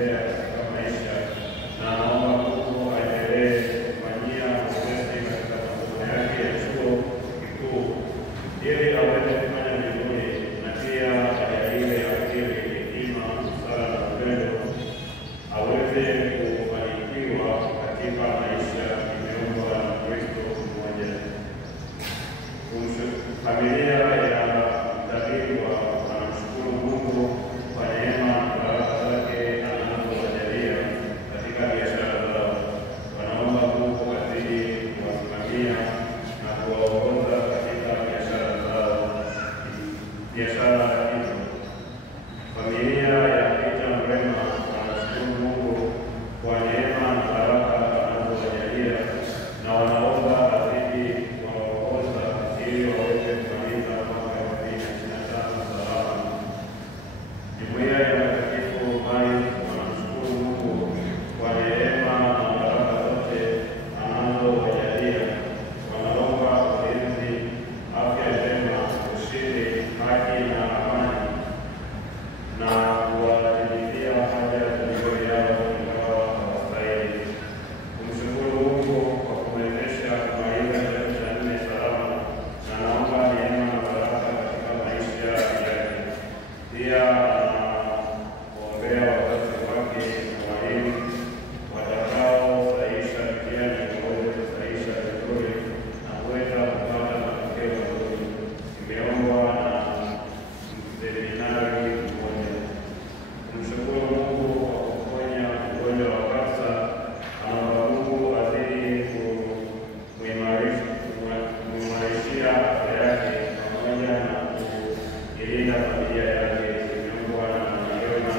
kuendelea katika maisha, na naomba Mungu aendelee kufanyia uwepesi katika masomo yake ya chuo kikuu ili aweze kufanya vizuri, na pia ajaliwe akili, hekima, busara na upendo, aweze kufanikiwa katika maisha. Nimeomba na Kristo mmoja. Familia ya Mtabiwa wanamshukuru Mungu kwa neema na baraka zake anazowajalia katika biashara zao. Wanaomba Mungu azidi kuwasimamia na kuwaongoza katika biashara zao. Hizo familia ya Peter Mrema wanamshukuru Mungu kwa neema na baraka anazowajalia, na wanaomba azidi kuwaongoza ili waweze kumaliza mwaka 2025 salama. Jumuiya ya Mtakatifu Mari wanamshukuru Mungu kwa neema na baraka zote anazowajalia. Wanaomba ulinzi, afya njema, ushindi, haki na amani, na kuwatimizia haja za mioyo yao ingawa hawastahili. Kumshukuru Mungu kwa kumwezesha kumaliza kidato cha 4 salama, na naomba neema na baraka katika maisha yake. Pia anaombea wazazi wake na walimu watakaosahihisha mtihani waweze kusahihisha vizuri na kuweza kupata matokeo mazuri. Imeombwa na mseminari mmoja. Kumshukuru Mungu kwa kuponya ugonjwa wa kansa. Anaomba Mungu azidi kumuimarishia afya yake pamoja na kuilinda familia yake. Imeombwa na Mariona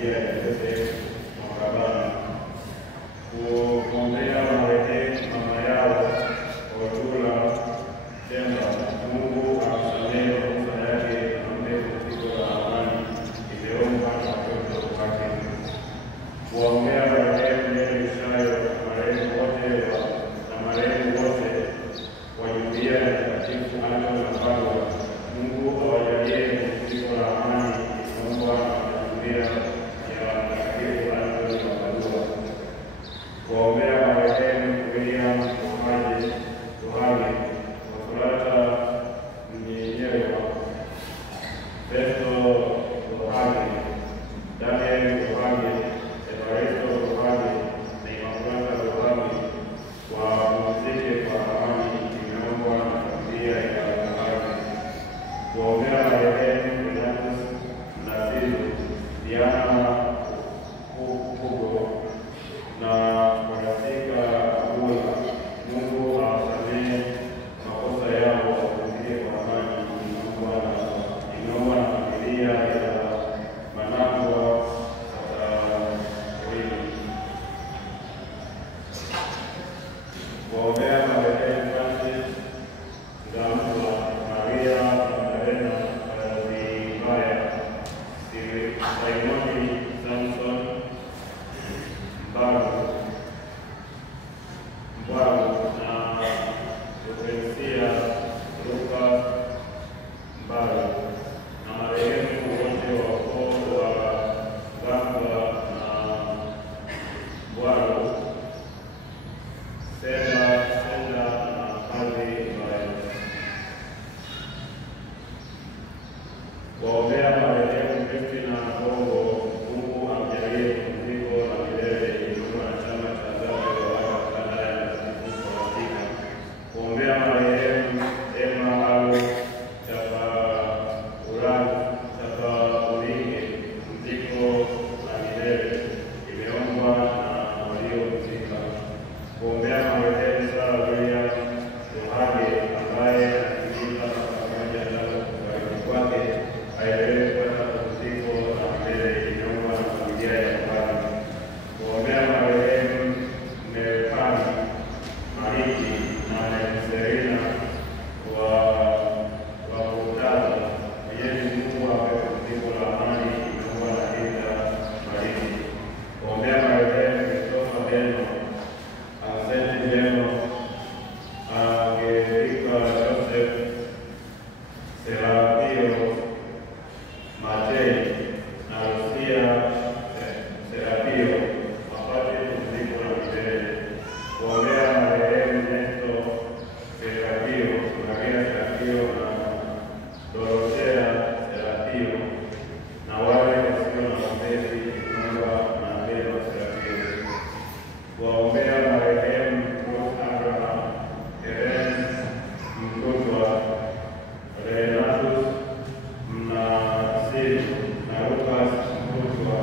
familia ya Joseph Mwakabana, kuombea marehemu mama yao Wajula Temba, Mungu amsamehe makosa yake na ampe pumziko la amani, imeombwa na watoto wake. Kuombea marehemu Mary Shayo na marehemu wote wa jumuiya ya Mtakatifu Antoni na Padua, Mungu awajalie pumziko la amani, imeombwa na jumuiya ya Mtakatifu Antoni na Padua. Kuombea marehemu William Ruhage, Makurata Mnyenyewa, Festo Ruhage, Daniel Ruhage, Evaristo Ruhage na Imakulata Ruhage wapumzike kwa amani, imeombwa na familia ya Ruhage. Kuombea marehemu Renatus Nasiru, Diana Hugo na Morasika Abula, Mungu awasamehe makosa yao, wapumzike kwa amani, imeombwa na familia ya Manangwa Katawili. Kuombea marehemu Francis Ngamula, Maria Magdalena Zibaya, Simoni Samson Mbwagu na Lucrecia Luka Mbwagu, na marehemu wote wa ukoo wa Ngamba na Mbwagu, Senda na Kazi Mbaya. Kuombea marehemu Christina Bongo, Mungu amjalie pumziko la milele, imeombwa na chama cha wazazi wa kanda ya Mtakatifu Faustina. Kuombea marehemu Emma au Chapaulinge, pumziko la milele, imeombwa na waliopumzika. Kuombea marehemu Sarah William Ruhage, ambaye anasikiliza pamoja na kufariki kwake, aendelee kupata pumziko la milele, imeombwa na familia ya Ruhage. Kuombea marehemu Merkani Mariki na Serena wa Kutaza, Mwenyezi Mungu awape pumziko la amani, imeombwa na Linda Mariki. Kuombea marehemu Christopher Beno, Asante Beno, Angelika Joseph, Serapio Matei na Lucia Serapio, wapate pumziko la milele. Kuombea marehemu Nesto Serapio, Maria Serapio na Dorothea Serapio, na wale wasio na wapenzi, imeombwa na Beno Serapio. Kuombea marehemu Rose Abraham, Helen Mgutwa, Renatus Mnasiru na Lucas Mgutwa,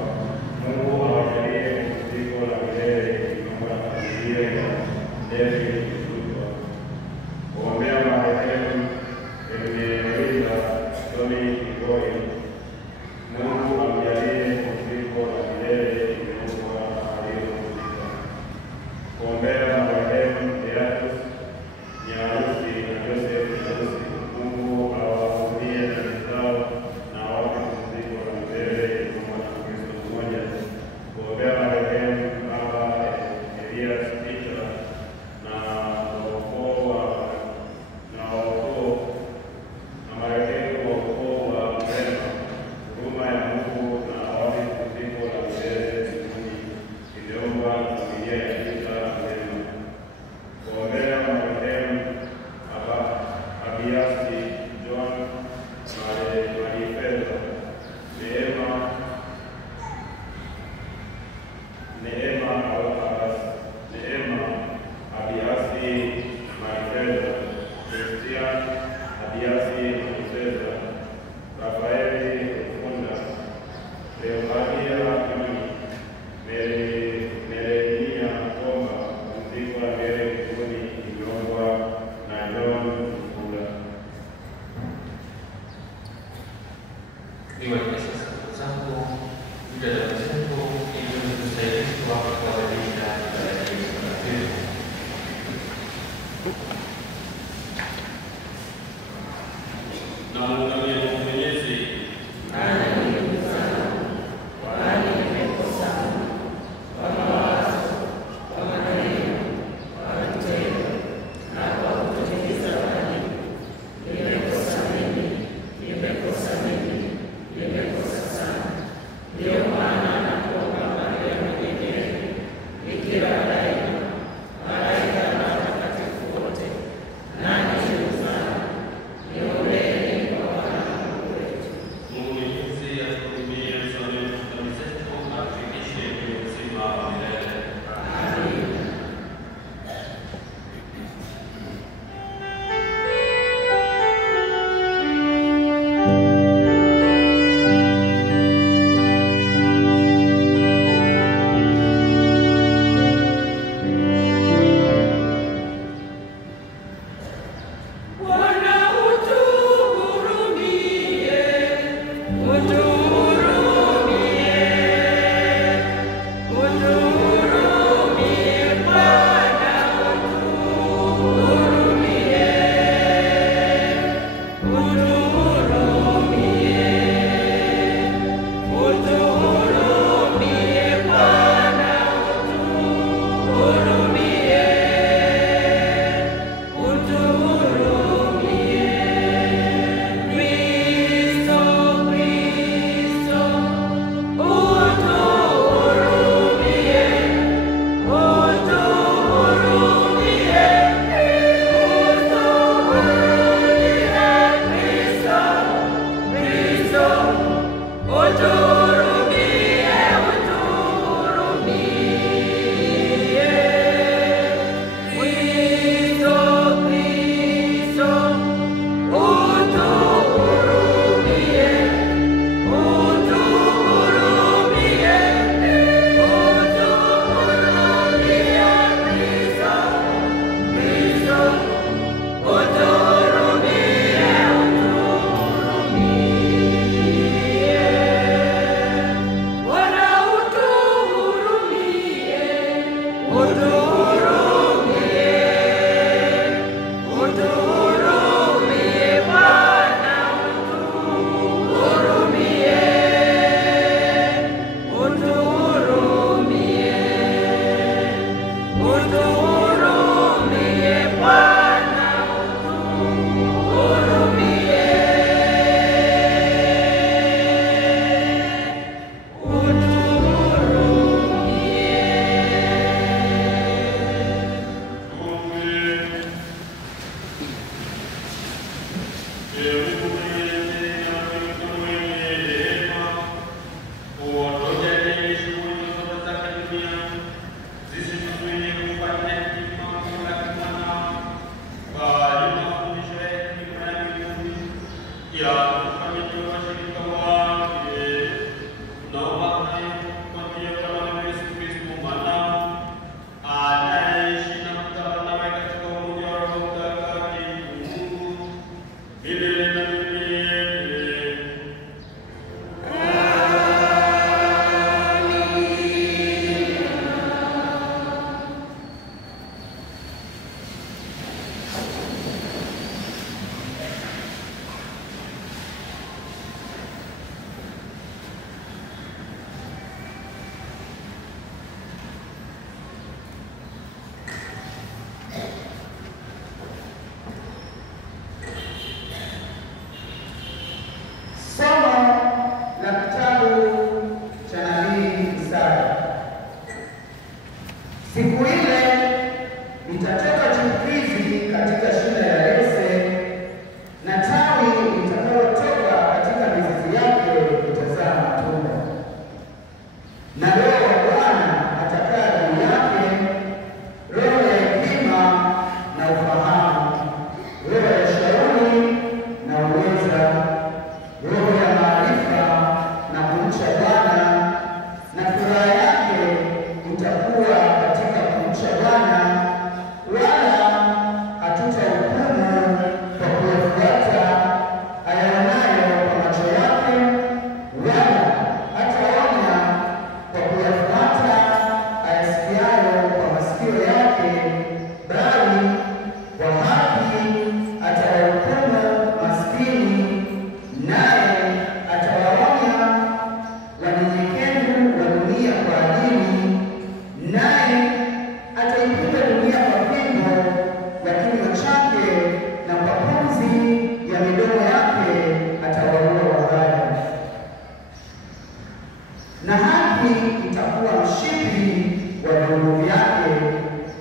na haki itakuwa mshipi wa viungo vyake,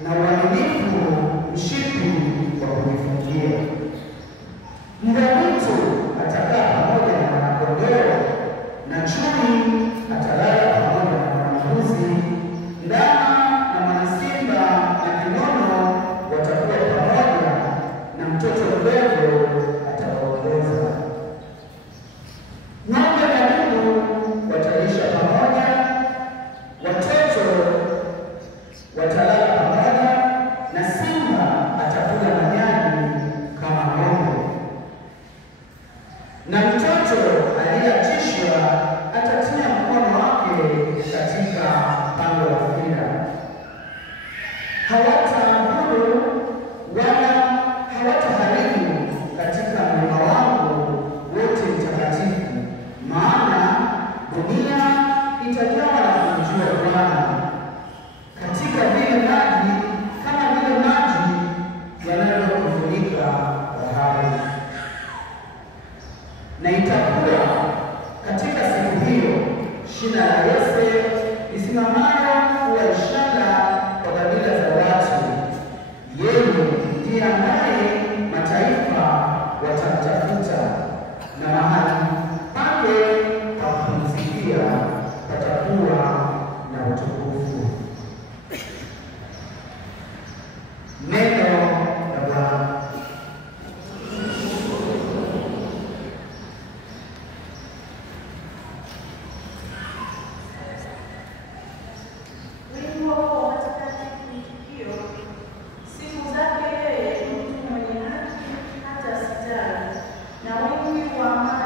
na uaminifu mshipi wa kuvifungia. Mbwa mwitu atakaa pamoja na mwana-kondoo, na chui atalala pamoja na mwana-mbuzi. Ndama na mwana-simba na kinono watakuwa pamoja, na mtoto mdogo atawaongoza. Ng'ombe na dubu watalisha pamoja, watoto watalala pamoja, na simba atakula majani kama ng'ombe. Na mtoto aliyeachishwa atatia mkono wake katika pango la fira. Hawataabudu wala hawataharibu katika mlima wangu wote mtakatifu, maana dunia itajawa na kumjua Bwana katika vile maji, kama vile maji yanavyofunika bahari. Na itakuwa katika siku hiyo, shina la Yese lisimamayo kuwa ishara kwa kabila za watu. Yeye ndiye ambaye mataifa watamtafuta, na mahali pake pa kupumzikia patakuwa na utukufu. Neno la Bwana. Siku zake yeye mtu mwenye haki hata sijali, na wingi wa amani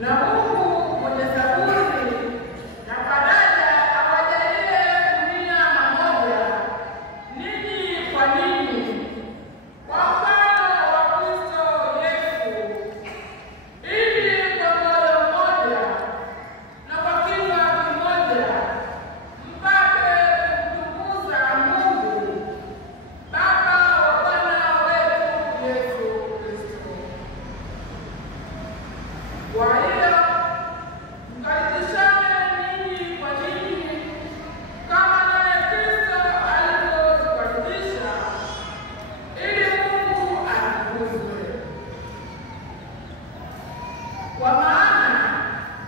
Na Mungu mwenye saburi na faraja awajalie dunia mamoja, ninyi kwa ninyi, kwa mfano wa Kristo Yesu, ili kwa moyo mmoja na kwa kinywa kimoja mpate kumtukuza Mungu Baba wa Bwana wetu Yesu Kristo. Kwa hiyo mkaribishane ninyi kwa ninyi, kama naye Kristo alivyotukaribisha, ili Mungu atukuzwe. Kwa maana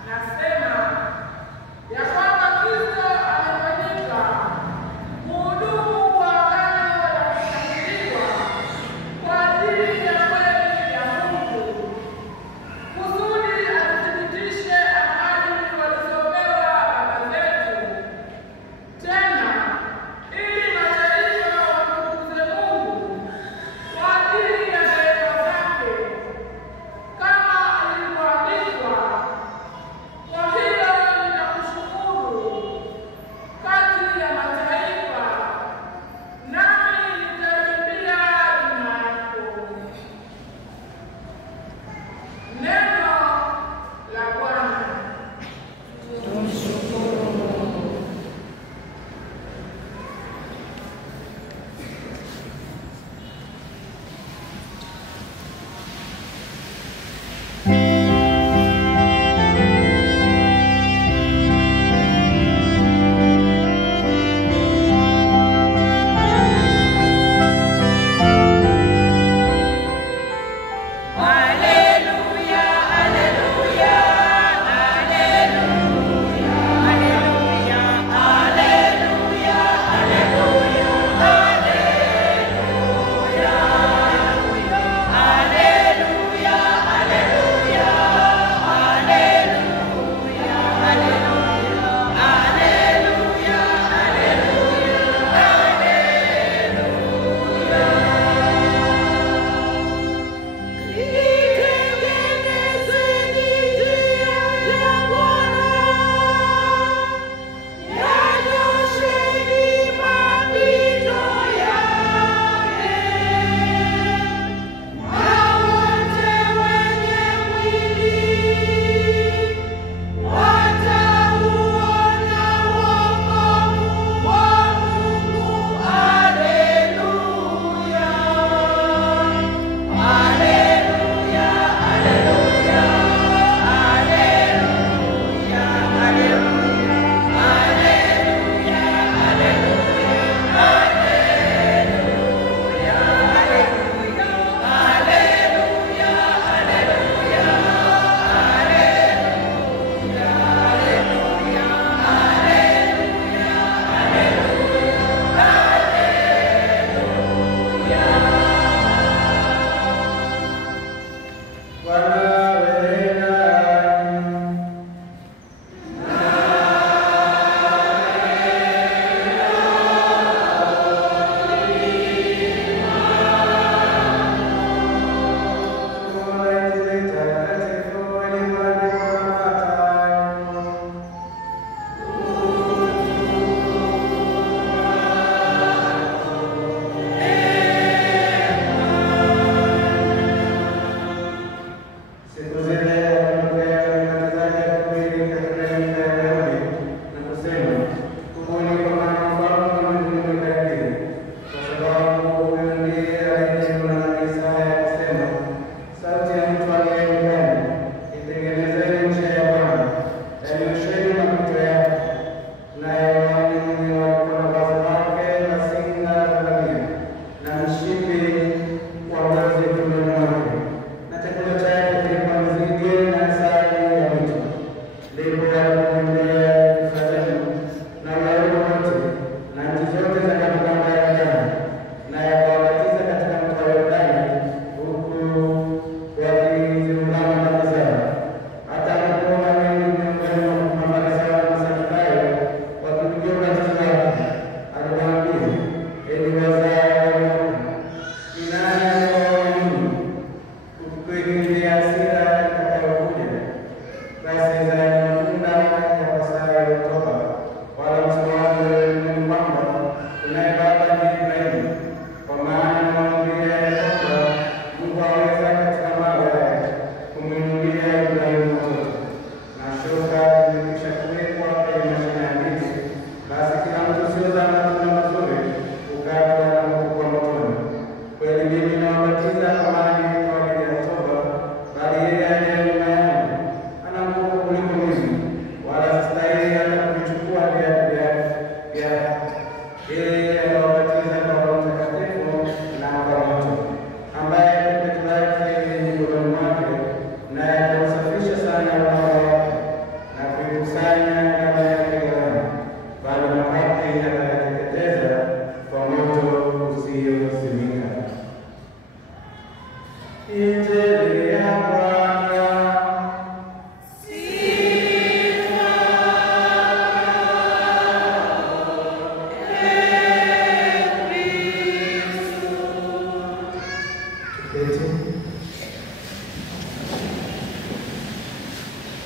nasema ya kwamba Kristo amefanyika mhudumu wa agano la kutahiriwa kwa ajili ya kweli ya Mungu, kusudi athibitishe ahadi walizopewa baba zetu, tena ili mataifa wamtukuze Mungu kwa ajili ya neema zake, kama ilivyoandikwa,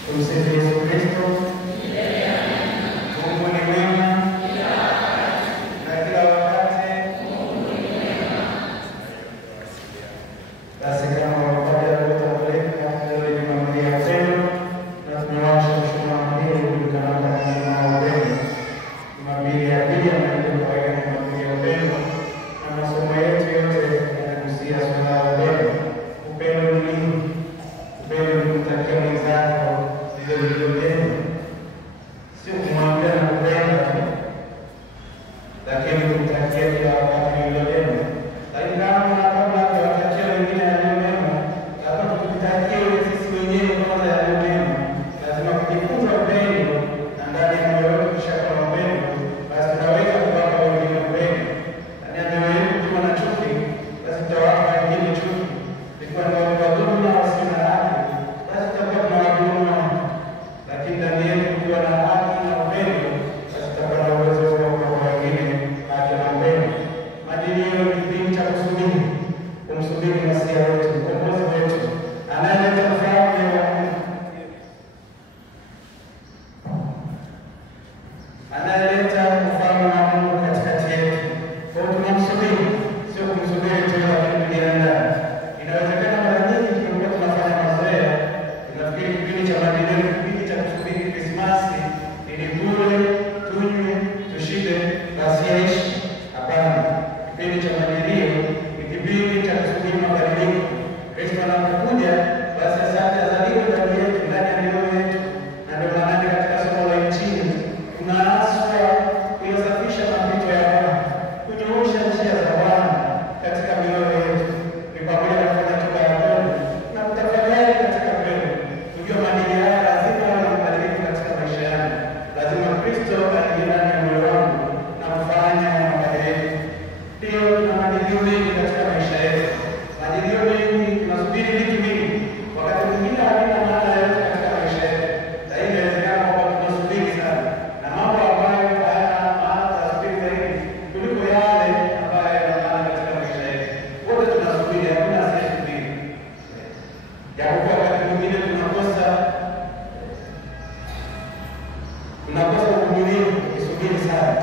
Tumsifu Yesu Kristo. Mungu ni mwema na kila wakati. Basi kama wakati alipotambulika leo ni Jumapili ya Upendo, na tunawasha mshumaa hili kujulikana kama Jumapili ya Upendo. Jumapili ya pili ambayo kawaida ni Jumapili ya Upendo, na masomo yetu yote yanagusia swala la upendo. Upendo ni nini? Upendo ni kumtakia mwenzako lile lililojema, sio kumwambia na kupenda tu, lakini kumtakia kila wakati lililojema. Lakini kama kabla tuwatakia wengine yaliyo mema, lazima tujitakie sisi wenyewe kwanza yaliyo mema. Lazima kujifunza upendo, na ndani ya moyo wetu tukishakuwa na upendo, basi tunaweza kuwapa wengine upendo. Ndani ya mioyo yetu tukiwa na chuki, basi tutawapa wengine chuki. Ikiwa ni wadhuluma wasio na haki, basi tutakuwa tunawadhulumu. Lakini ndani yetu tukiwa na haki na upendo, basi tutakuwa na uwezo wa kuwapa wengine haki na upendo. Majilio ni kipindi cha kusubiri, kumsubiri Masiya wetu, mkombozi wetu, anayeleta ufalme wa Mungu, anayeleta ufalme wa Mungu katikati yetu. Kwa hiyo tunamsubiri, sio kumsubiri tu lakini tujiandae. Inawezekana mara nyingi tulikuwa tunafanya mazoea, tunafikiri kipindi cha majilio ni kipindi cha kusubiri Krismasi ili tule, tunywe, tushibe, basi yaishi. Hapana, kipindi cha majilio ni kipindi cha kusubiri mabadiliko. Kristo anapokuja, basi asante azaliwe ndani yetu, ndani ya mioyo yetu. Na ndio maana katika somo la Injili tunaaswa kuyasafisha mapito ya Bwana, kunyoosha njia za Bwana katika mioyo yetu. Ni pamoja na kufanya toba ya kweli na kutafakari katika kweli, kujua maadili haya lazima yawe na mabadiliko katika maisha yangu. Lazima Kristo aingie ndani ya moyo wangu na kufanya mabadiliko. Ndio tuna majilio mengi katika maisha yetu, majilio mengi, tunasubiri vitu vingi, wakati mwingine havina maana yote katika maisha yetu. Lakini inawezekana kwamba tunasubiri sana, na mambo ambayo hayana maana tunasubiri zaidi kuliko yale ambayo yana maana katika maisha yetu. Wote tunasubiri, hakuna asiyesubiri. Japokuwa wakati mwingine tunakosa uvumilivu kusubiri sana.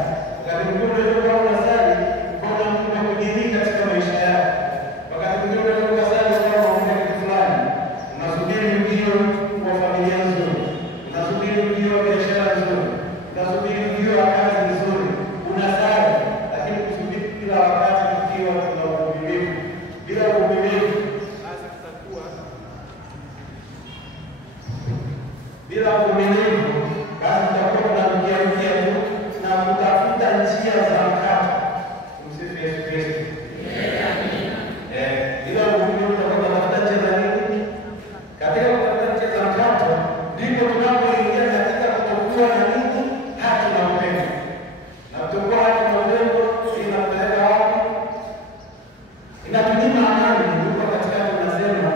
Wakati mwingine unaweza unasali ukaona mtu amekujiri katika maisha yako. Wakati mwingine unaweza ukasali ukaona unaona kitu fulani, unasubiri ujio wa familia nzuri, unasubiri ujio wa biashara nzuri, unasubiri ujio wa kazi nzuri, unasali, lakini kusubiri kila wakati tukiwa tuna uvumilivu. Bila uvumilivu basi tutakuwa bila uvumilivu, basi tutakuwa tunarudia tu na kutafuta njia za mkato. Tumsifu Yesu Kristo. Bila uvumilivu tutakuwa tunatafuta njia za nini? Katika kutafuta njia za mkato ndipo tunapoingia katika kutokuwa na nini? Haki na upendo. Na kutokuwa haki na upendo inapeleka wapi? Inatunyima amani. Ndipo katika tunasema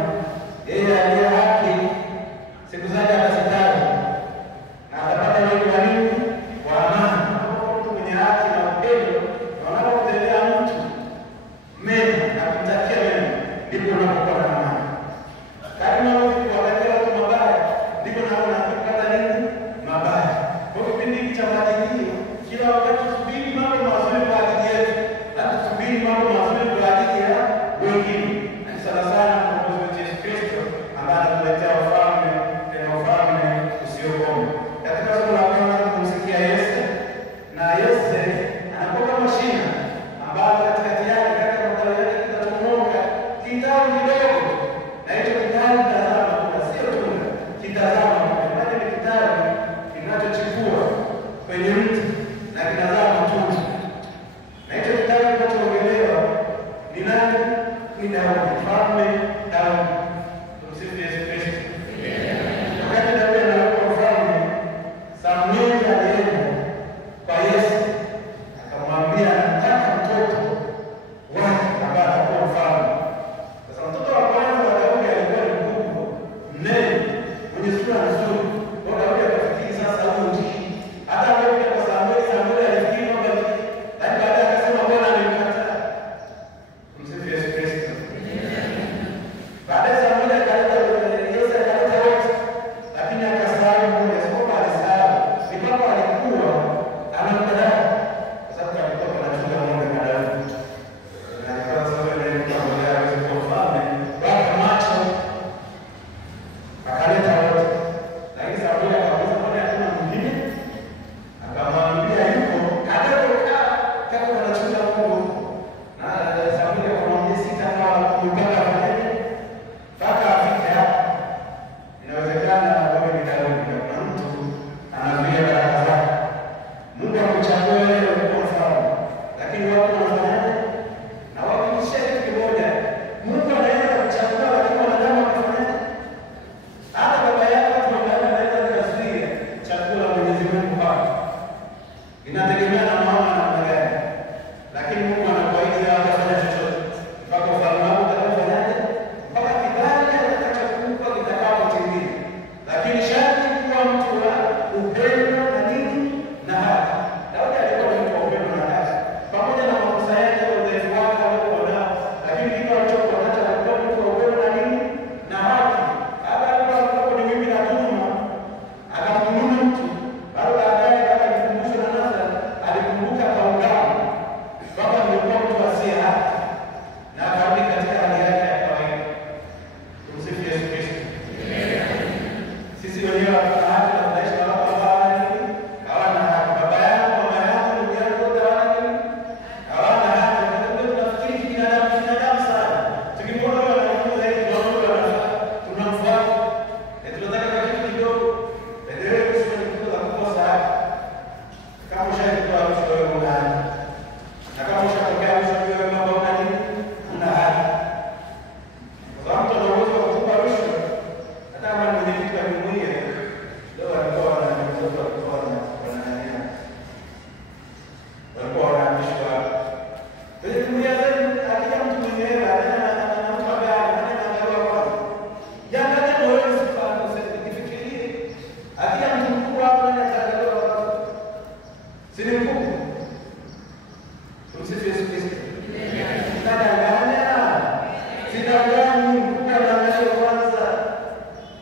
yeye aliye haki siku zake atazitaja, na atapata wengi wa nini? Wa amani. Mtu mwenye haki na upendo, wanapomtendea mtu Sisi wenyewe hatuna haki na tunaishi na watu ambao hawana nini? Hawana haki. Baba yangu, mama yangu, ndugu yangu wote hawana nini? Hawana haki. Ndio tunafikiri binadamu sana. Tukimwona wewe anakuza hivi tunaona tunamfuata. Tunataka kwa kitu kidogo. Ndio kusema ni kitu la kukosa haki. Kama ushaikuwa rushwa wewe una haki. Na kama ushapokea rushwa wewe mambo una nini? Una haki. Kwa sababu mtu ana uwezo wa kukupa rushwa. Hata kama ni mwenyekiti wa jumuiya, leo alikuwa wanazungumza kwa wanania. Walikuwa wanaandishwa. Kwenye jumuiya zetu akija mtu mwenye hela, ana mtu ambaye anaangalia kwanza. Jiangalie na wewe sifahamu usifikirie. Akija mtu mkubwa hapo anaangalia kwanza. Si ni mkubwa? Tumsifu Yesu Kristo. Sidanganya. Sidanganya mkubwa anaangalia kwanza.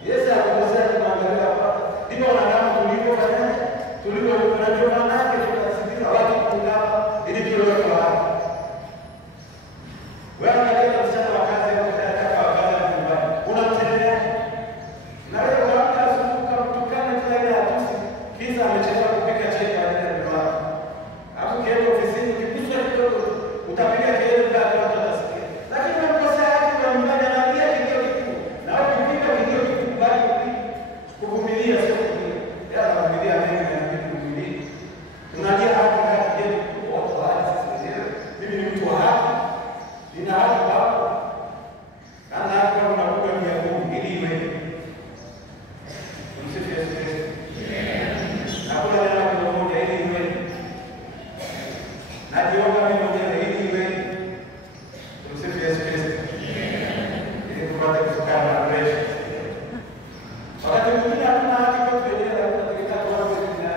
Yesu akosea tunaangalia hapa. Ndipo wanadamu tulipofanya tunajua manake tunasikiza watu kungama ili tuwe kwa haki. Wewe angalia msichana wa kazi au kaka wa kazi nyumbani. Unamtendea. Na wewe unaamka asubuhi kumtukana kila ile hatusi. Kisa amechelewa kupika chai kwa ajili ya mke wako. Hapo kienda ofisini ukipuswa kidogo utapiga kelele mpaka watu watasikia. Lakini unamkosea haki kwa nyumbani analia kilio kikubwa. Na ukipika kilio kikubwa bali kuvumilia sio kuvumilia. Yeye anavumilia mengi na inabidi kuvumilia. Tunalia haki yetu watu wa haki sisi wenyewe. Mimi ni mtu wa haki. Nina haki baba. Kana haki kama unakuwa ni ya Mungu ili iwe. Tumsifu Yesu Kristo. Hakuna neno moja ili iwe. Najiomba mimi mwenyewe ili iwe. Tumsifu Yesu Kristo. Ili tupate kufika na kesho. Wakati mwingine hatuna haki kwa wenyewe na tunategemea kwa watu wengine.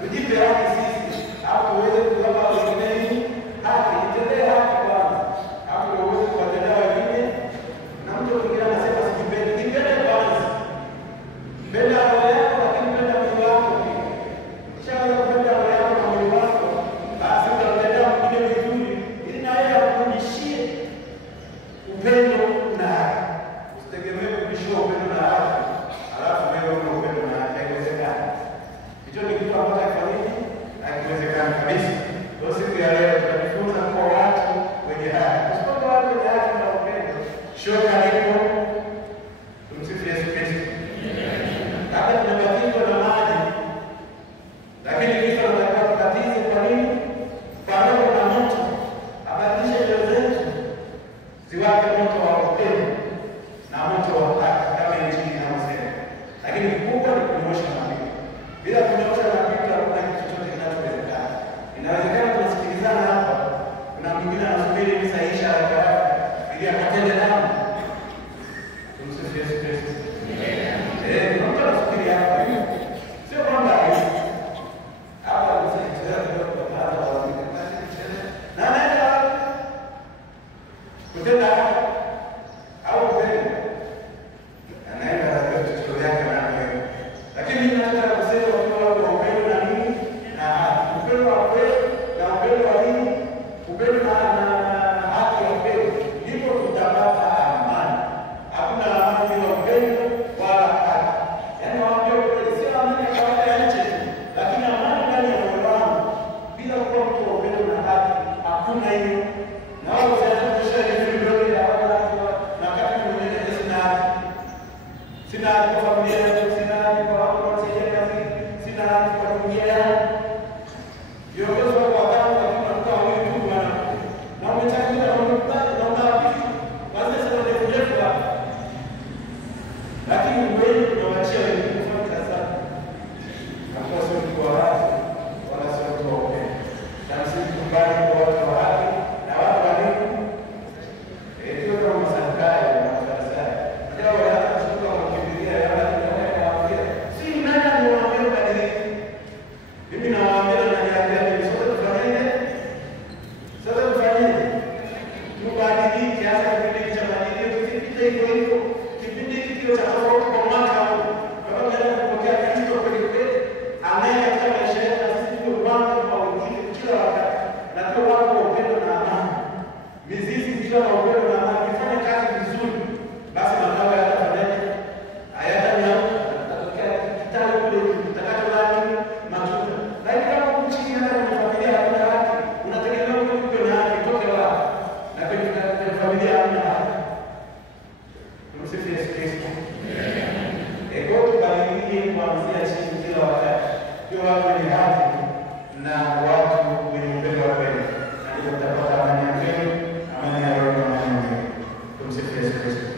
Tujipe haki sisi au tuweze kuwapa wengine haki. Itendee haki kwanza. Hapo ndio uweze kuwatendea wengine. Na mtu mwingine anasema sijipendi. Jipende kwanza. Penda roho yako lakini penda mwili wako pia. Ukishaanza kupenda roho yako na mwili wako, basi utamtendea mwingine vizuri ili na yeye akurudishie upendo na haki. Usitegemee kurudishiwa upendo na haki. Alafu wewe una upendo na haki. Haiwezekani. Hicho ni kitu ambacho hakifanyiki, hakiwezekani kabisa. Ndio siku ya leo tunajifunza kwa watu wenye haki. Usipokuwa watu wenye haki na upendo, shoka lipo. Tumsifu Yesu Kristo. Hata tunabatizwa na maji. Lakini Kristo anataka tubatize kwa nini? Kwa roho na moto. Abadilishe nyoyo zetu. Ziwake moto wa upendo na moto wa haki kama Injili inavyosema. Lakini kikubwa ni kunyosha mapito. Bila kunyosha mapito hakuna kitu chochote kinachowezekana. Inawezekana tunasikilizana hapa. Kuna mwingine anasubiri misaisha haraka ili akatende damu. Tumsifu Yesu Kristo. Mtu anasubiri hapa. tuwasaidie kuanzia chini kila wakati, ndio watu wenye haki na watu wenye upendo wa kweli, na ndipo tutapata amani ya kweli, amani ya roho na amani ya mwili. Tumsifu Yesu Kristo.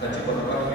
katika wakati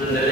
tuendelee